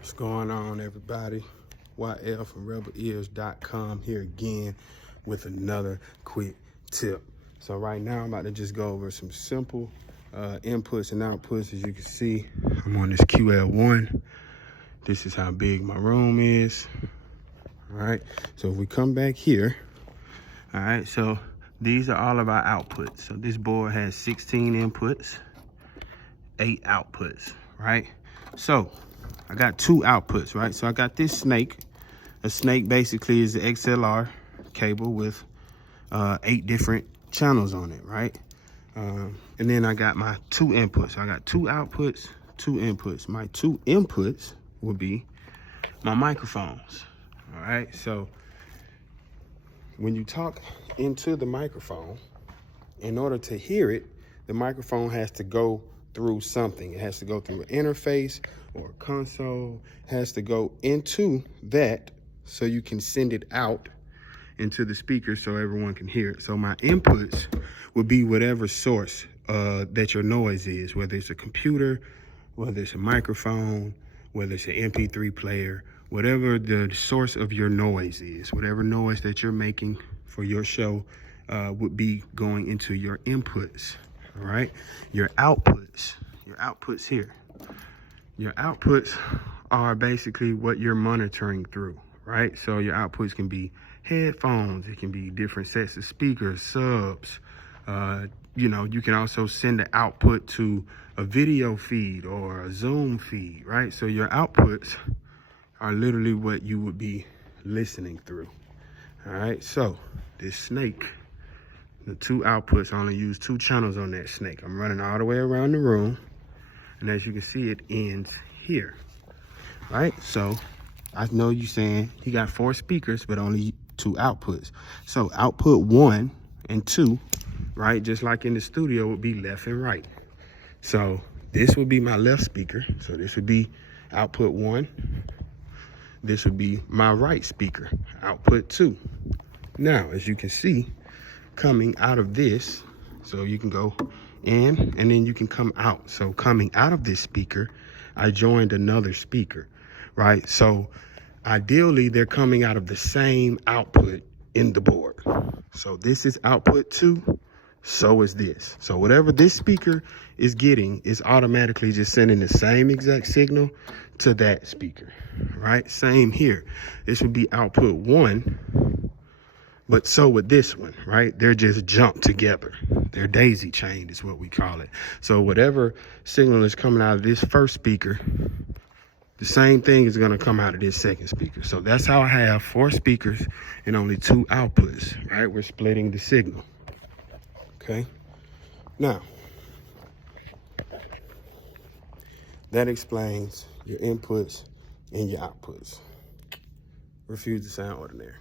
What's going on, everybody? YL from RebelEars.com here again with another quick tip. So right now I'm about to just go over some simple inputs and outputs. As you can see, I'm on this QL1. This is how big my room is. All right, so if we come back here, all right, so these are all of our outputs. So this board has 16 inputs, 8 outputs, right? So I got 2 outputs, right? So I got this snake. A snake basically is the XLR cable with 8 different channels on it, right? And then I got my 2 inputs. So I got 2 outputs, 2 inputs. My 2 inputs will be my microphones, all right? So when you talk into the microphone, in order to hear it, the microphone has to go through something. It has to go through an interface or a console. It has to go into that so you can send it out into the speaker so everyone can hear it. So my inputs would be whatever source that your noise is, whether it's a computer, whether it's a microphone, whether it's an MP3 player, whatever the source of your noise is, whatever noise that you're making for your show would be going into your inputs, all right? Your outputs here. Your outputs are basically what you're monitoring through, right? So your outputs can be headphones, it can be different sets of speakers, subs. You know, you can also send the output to a video feed or a Zoom feed, right? So your outputs are literally what you would be listening through. All right, so this snake, the 2 outputs, I only use 2 channels on that snake. I'm running all the way around the room, and as you can see, it ends here, right? So I know you saying he got 4 speakers, but only 2 outputs. So output 1 and 2, right, just like in the studio, would be left and right. So this would be my left speaker. So this would be output 1. This would be my right speaker, output 2. Now, as you can see, coming out of this, so you can go in and then you can come out. So coming out of this speaker, I joined another speaker, right? So ideally, they're coming out of the same output in the board. So this is output 2, so is this. So whatever this speaker is getting is automatically just sending the same exact signal to that speaker, right? Same here. This would be output 1, but so would this one, right? They're just jumped together. They're daisy chained is what we call it. So whatever signal is coming out of this first speaker, the same thing is gonna come out of this second speaker. So that's how I have 4 speakers and only 2 outputs, right? We're splitting the signal, okay? Now, that explains your inputs and your outputs. Refuse to sound ordinary.